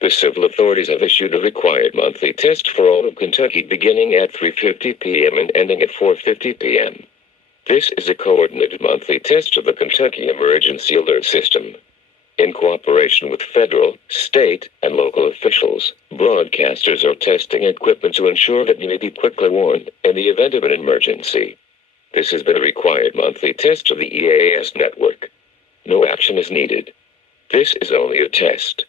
The civil authorities have issued a required monthly test for all of Kentucky beginning at 3:50 p.m. and ending at 4:50 p.m. This is a coordinated monthly test of the Kentucky Emergency Alert System. In cooperation with federal, state, and local officials, broadcasters are testing equipment to ensure that you may be quickly warned in the event of an emergency. This has been a required monthly test of the EAS network. No action is needed. This is only a test.